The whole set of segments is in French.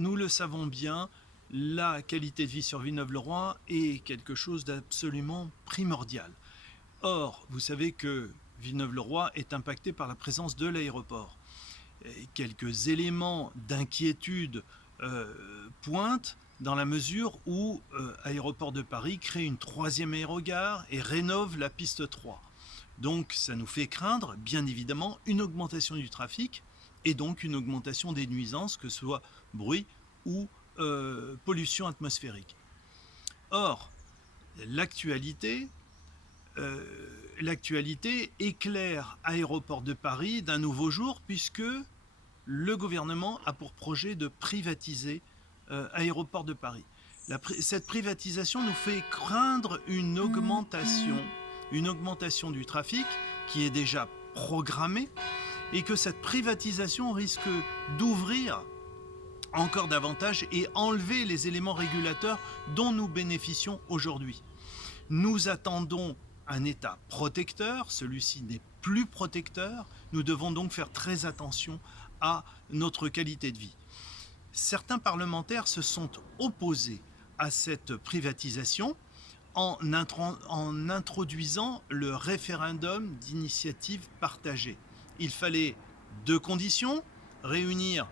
nous le savons bien, la qualité de vie sur Villeneuve-le-Roi est quelque chose d'absolument primordial. Or, vous savez que Villeneuve-le-Roi est impacté par la présence de l'aéroport. Quelques éléments d'inquiétude pointent dans la mesure où Aéroport de Paris crée une troisième aérogare et rénove la piste 3. Donc ça nous fait craindre, bien évidemment, une augmentation du trafic et donc une augmentation des nuisances, que ce soit bruit ou pollution atmosphérique. Or, l'actualité éclaire Aéroport de Paris d'un nouveau jour, puisque le gouvernement a pour projet de privatiser Aéroport de Paris. Cette privatisation nous fait craindre une augmentation du trafic qui est déjà programmée, et que cette privatisation risque d'ouvrir encore davantage et enlever les éléments régulateurs dont nous bénéficions aujourd'hui. Nous attendons un État protecteur, celui-ci n'est plus protecteur, nous devons donc faire très attention à notre qualité de vie. Certains parlementaires se sont opposés à cette privatisation en introduisant le référendum d'initiative partagée. Il fallait 2 conditions: réunir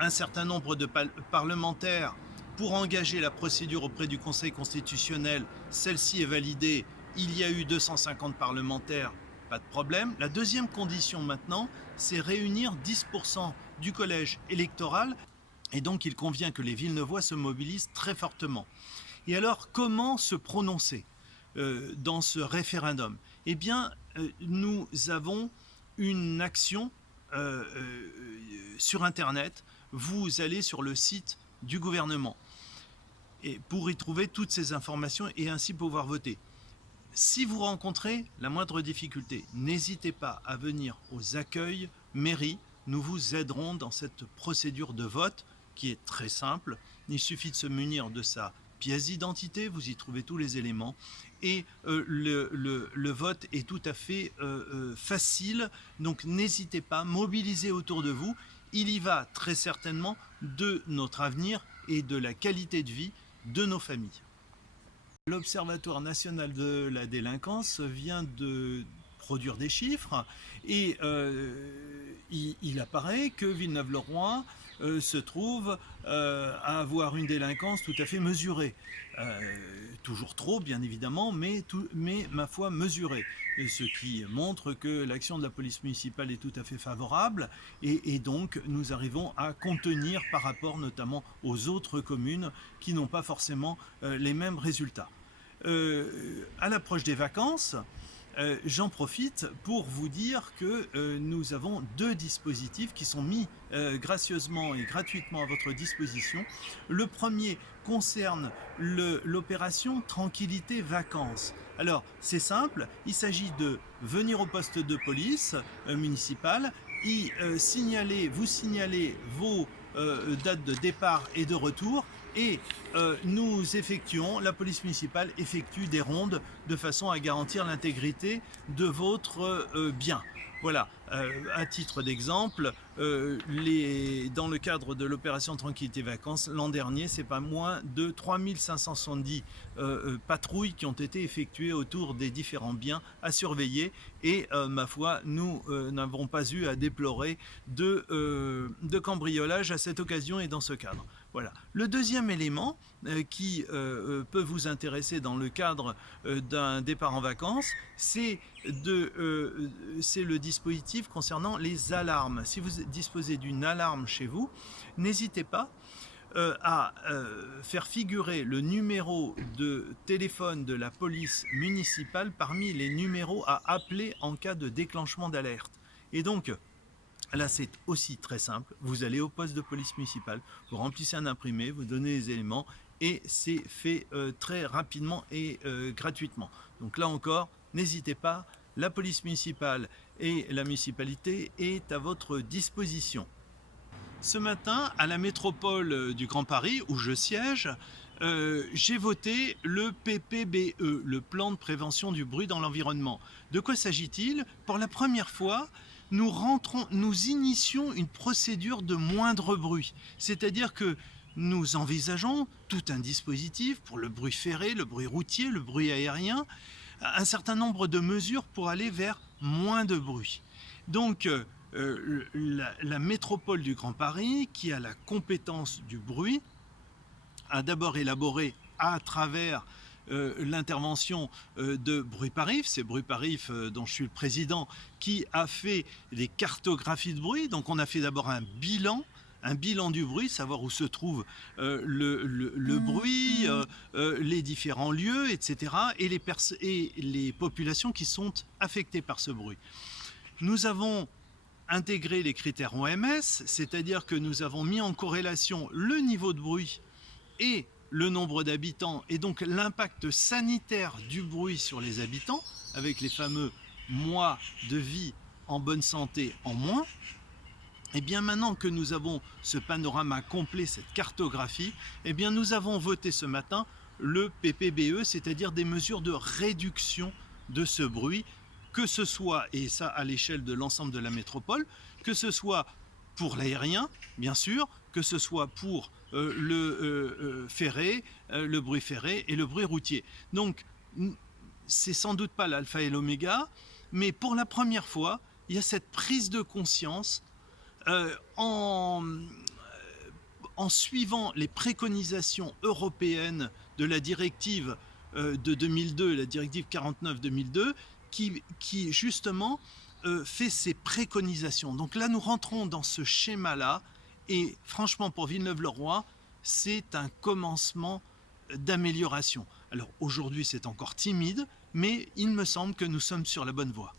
un certain nombre de parlementaires pour engager la procédure auprès du Conseil constitutionnel. Celle-ci est validée, il y a eu 250 parlementaires, pas de problème. La deuxième condition maintenant, c'est réunir 10% du collège électoral, et donc il convient que les Villeneuvois se mobilisent très fortement. Et alors, comment se prononcer dans ce référendum? Eh bien, nous avons une action sur Internet. Vous allez sur le site du gouvernement et pour y trouver toutes ces informations et ainsi pouvoir voter. Si vous rencontrez la moindre difficulté, n'hésitez pas à venir aux accueils mairie. Nous vous aiderons dans cette procédure de vote qui est très simple. Il suffit de se munir de sa pièce d'identité, vous y trouvez tous les éléments, et le vote est tout à fait facile. Donc n'hésitez pas, mobilisez autour de vous. Il y va très certainement de notre avenir et de la qualité de vie de nos familles. L'Observatoire national de la délinquance vient de produire des chiffres et il apparaît que Villeneuve-le-Roi se trouve à avoir une délinquance tout à fait mesurée. Toujours trop, bien évidemment, mais ma foi mesurée. Ce qui montre que l'action de la police municipale est tout à fait favorable et donc nous arrivons à contenir par rapport notamment aux autres communes qui n'ont pas forcément les mêmes résultats. À l'approche des vacances, j'en profite pour vous dire que nous avons 2 dispositifs qui sont mis gracieusement et gratuitement à votre disposition. Le premier concerne l'opération Tranquillité Vacances. Alors c'est simple, il s'agit de venir au poste de police municipal, vous signalez vos dates de départ et de retour, et la police municipale effectue des rondes de façon à garantir l'intégrité de votre bien. Voilà, à titre d'exemple, dans le cadre de l'opération Tranquillité Vacances, l'an dernier, c'est pas moins de 3570 patrouilles qui ont été effectuées autour des différents biens à surveiller, et ma foi, nous n'avons pas eu à déplorer de cambriolage à cette occasion et dans ce cadre. Voilà. Le deuxième élément qui peut vous intéresser dans le cadre d'un départ en vacances, c'est le dispositif concernant les alarmes. Si vous disposez d'une alarme chez vous, n'hésitez pas à faire figurer le numéro de téléphone de la police municipale parmi les numéros à appeler en cas de déclenchement d'alerte. Et donc, là, c'est aussi très simple. Vous allez au poste de police municipale, vous remplissez un imprimé, vous donnez les éléments et c'est fait très rapidement et gratuitement. Donc là encore, n'hésitez pas, la police municipale et la municipalité est à votre disposition. Ce matin, à la métropole du Grand Paris, où je siège, j'ai voté le PPBE, le plan de prévention du bruit dans l'environnement. De quoi s'agit-il? Pour la première fois, nous initions une procédure de moindre bruit. C'est-à-dire que nous envisageons tout un dispositif pour le bruit ferré, le bruit routier, le bruit aérien, un certain nombre de mesures pour aller vers moins de bruit. Donc, la métropole du Grand Paris, qui a la compétence du bruit, a d'abord élaboré à travers l'intervention de Bruit-Parif, c'est Bruit-Parif dont je suis le président, qui a fait des cartographies de bruit. Donc on a fait d'abord un bilan du bruit, savoir où se trouve le bruit, les différents lieux, etc. et les populations qui sont affectées par ce bruit. Nous avons intégré les critères OMS, c'est-à-dire que nous avons mis en corrélation le niveau de bruit et le nombre d'habitants et donc l'impact sanitaire du bruit sur les habitants, avec les fameux mois de vie en bonne santé en moins. Et bien maintenant que nous avons ce panorama complet, cette cartographie, et bien nous avons voté ce matin le PPBE, c'est-à-dire des mesures de réduction de ce bruit, que ce soit, et ça à l'échelle de l'ensemble de la métropole, que ce soit pour l'aérien, bien sûr, que ce soit pour le ferré, le bruit ferré et le bruit routier. Donc, c'est sans doute pas l'alpha et l'oméga, mais pour la première fois, il y a cette prise de conscience en suivant les préconisations européennes de la directive de 2002, la directive 49-2002, qui justement fait ces préconisations. Donc là, nous rentrons dans ce schéma-là, et franchement, pour Villeneuve-le-Roi, c'est un commencement d'amélioration. Alors aujourd'hui, c'est encore timide, mais il me semble que nous sommes sur la bonne voie.